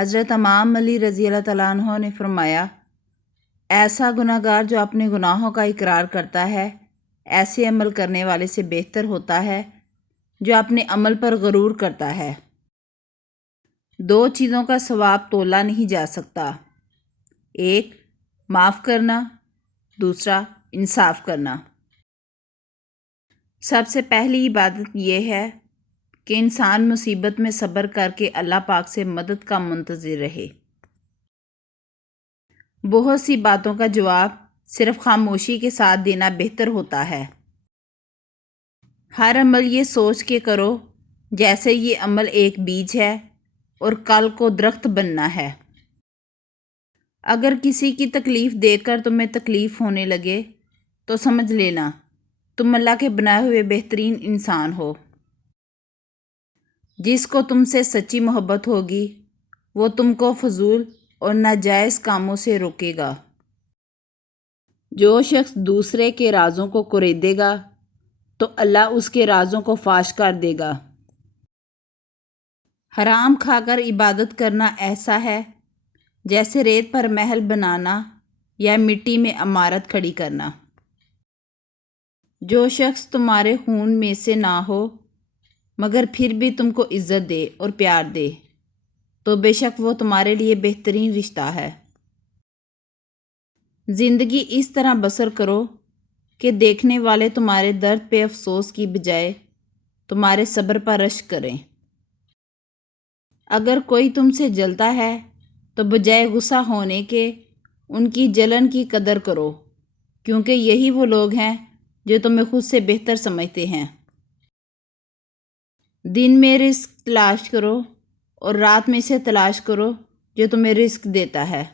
حضرت امام علی رضی اللہ تعالیٰ عنہ نے فرمایا، ایسا گناہ گار جو اپنے گناہوں کا اقرار کرتا ہے ایسے عمل کرنے والے سے بہتر ہوتا ہے جو اپنے عمل پر غرور کرتا ہے۔ دو چیزوں کا ثواب تولا نہیں جا سکتا، ایک معاف کرنا، دوسرا انصاف کرنا۔ سب سے پہلی عبادت یہ ہے کہ انسان مصیبت میں صبر کر کے اللہ پاک سے مدد کا منتظر رہے۔ بہت سی باتوں کا جواب صرف خاموشی کے ساتھ دینا بہتر ہوتا ہے۔ ہر عمل یہ سوچ کے کرو جیسے یہ عمل ایک بیج ہے اور کل کو درخت بننا ہے۔ اگر کسی کی تکلیف دیکھ کر تمہیں تکلیف ہونے لگے تو سمجھ لینا تم اللہ کے بنائے ہوئے بہترین انسان ہو۔ جس کو تم سے سچی محبت ہوگی وہ تم کو فضول اور ناجائز کاموں سے روکے گا۔ جو شخص دوسرے کے رازوں کو کریدے گا تو اللہ اس کے رازوں کو فاش کر دے گا۔ حرام کھا کر عبادت کرنا ایسا ہے جیسے ریت پر محل بنانا یا مٹی میں عمارت کھڑی کرنا۔ جو شخص تمہارے خون میں سے نہ ہو مگر پھر بھی تم کو عزت دے اور پیار دے تو بے شک وہ تمہارے لیے بہترین رشتہ ہے۔ زندگی اس طرح بسر کرو کہ دیکھنے والے تمہارے درد پہ افسوس کی بجائے تمہارے صبر پر رشک کریں۔ اگر کوئی تم سے جلتا ہے تو بجائے غصہ ہونے کے ان کی جلن کی قدر کرو، کیونکہ یہی وہ لوگ ہیں جو تمہیں خود سے بہتر سمجھتے ہیں۔ دن میں رزق تلاش کرو اور رات میں سے تلاش کرو جو تمہیں رزق دیتا ہے۔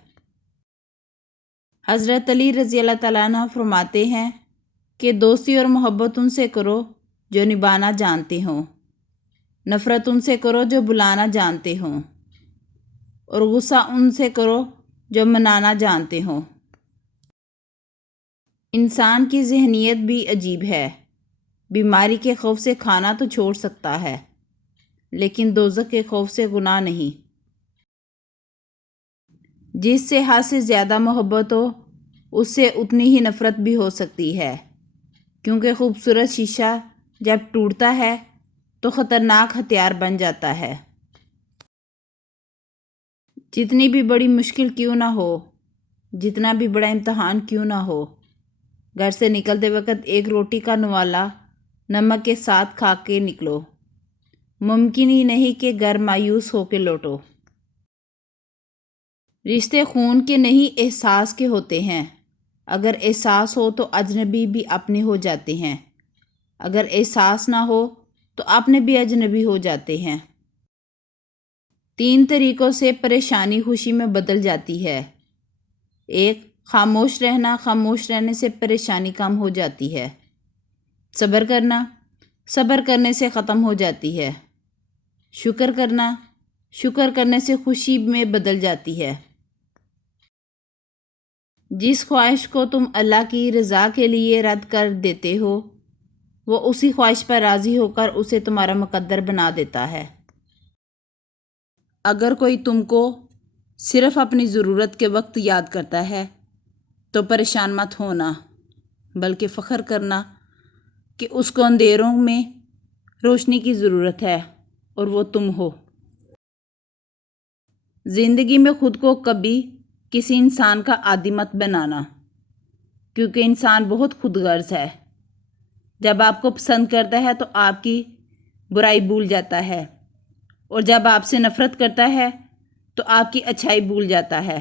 حضرت علی رضی اللہ تعالیٰ عنہ فرماتے ہیں کہ دوستی اور محبت ان سے کرو جو نبھانا جانتے ہوں، نفرت ان سے کرو جو بلانا جانتے ہوں، اور غصہ ان سے کرو جو منانا جانتے ہوں۔ انسان کی ذہنیت بھی عجیب ہے، بیماری کے خوف سے کھانا تو چھوڑ سکتا ہے لیکن دوزخ کے خوف سے گناہ نہیں۔ جس سے حد سے زیادہ محبت ہو اس سے اتنی ہی نفرت بھی ہو سکتی ہے، کیونکہ خوبصورت شیشہ جب ٹوٹتا ہے تو خطرناک ہتھیار بن جاتا ہے۔ جتنی بھی بڑی مشکل کیوں نہ ہو، جتنا بھی بڑا امتحان کیوں نہ ہو، گھر سے نکلتے وقت ایک روٹی کا نوالا نمک کے ساتھ کھا کے نکلو، ممکن ہی نہیں کہ گھر مایوس ہو کے لوٹو۔ رشتے خون کے نہیں احساس کے ہوتے ہیں، اگر احساس ہو تو اجنبی بھی اپنے ہو جاتے ہیں، اگر احساس نہ ہو تو اپنے بھی اجنبی ہو جاتے ہیں۔ 3 طریقوں سے پریشانی خوشی میں بدل جاتی ہے۔ ایک، خاموش رہنا، خاموش رہنے سے پریشانی کم ہو جاتی ہے۔ صبر کرنا، صبر کرنے سے ختم ہو جاتی ہے۔ شکر کرنا، شکر کرنے سے خوشی میں بدل جاتی ہے۔ جس خواہش کو تم اللہ کی رضا کے لیے رد کر دیتے ہو وہ اسی خواہش پر راضی ہو کر اسے تمہارا مقدر بنا دیتا ہے۔ اگر کوئی تم کو صرف اپنی ضرورت کے وقت یاد کرتا ہے تو پریشان مت ہونا، بلکہ فخر کرنا کہ اس کو اندھیروں میں روشنی کی ضرورت ہے اور وہ تم ہو۔ زندگی میں خود کو کبھی کسی انسان کا عادی مت بنانا، کیونکہ انسان بہت خود غرض ہے۔ جب آپ کو پسند کرتا ہے تو آپ کی برائی بھول جاتا ہے، اور جب آپ سے نفرت کرتا ہے تو آپ کی اچھائی بھول جاتا ہے۔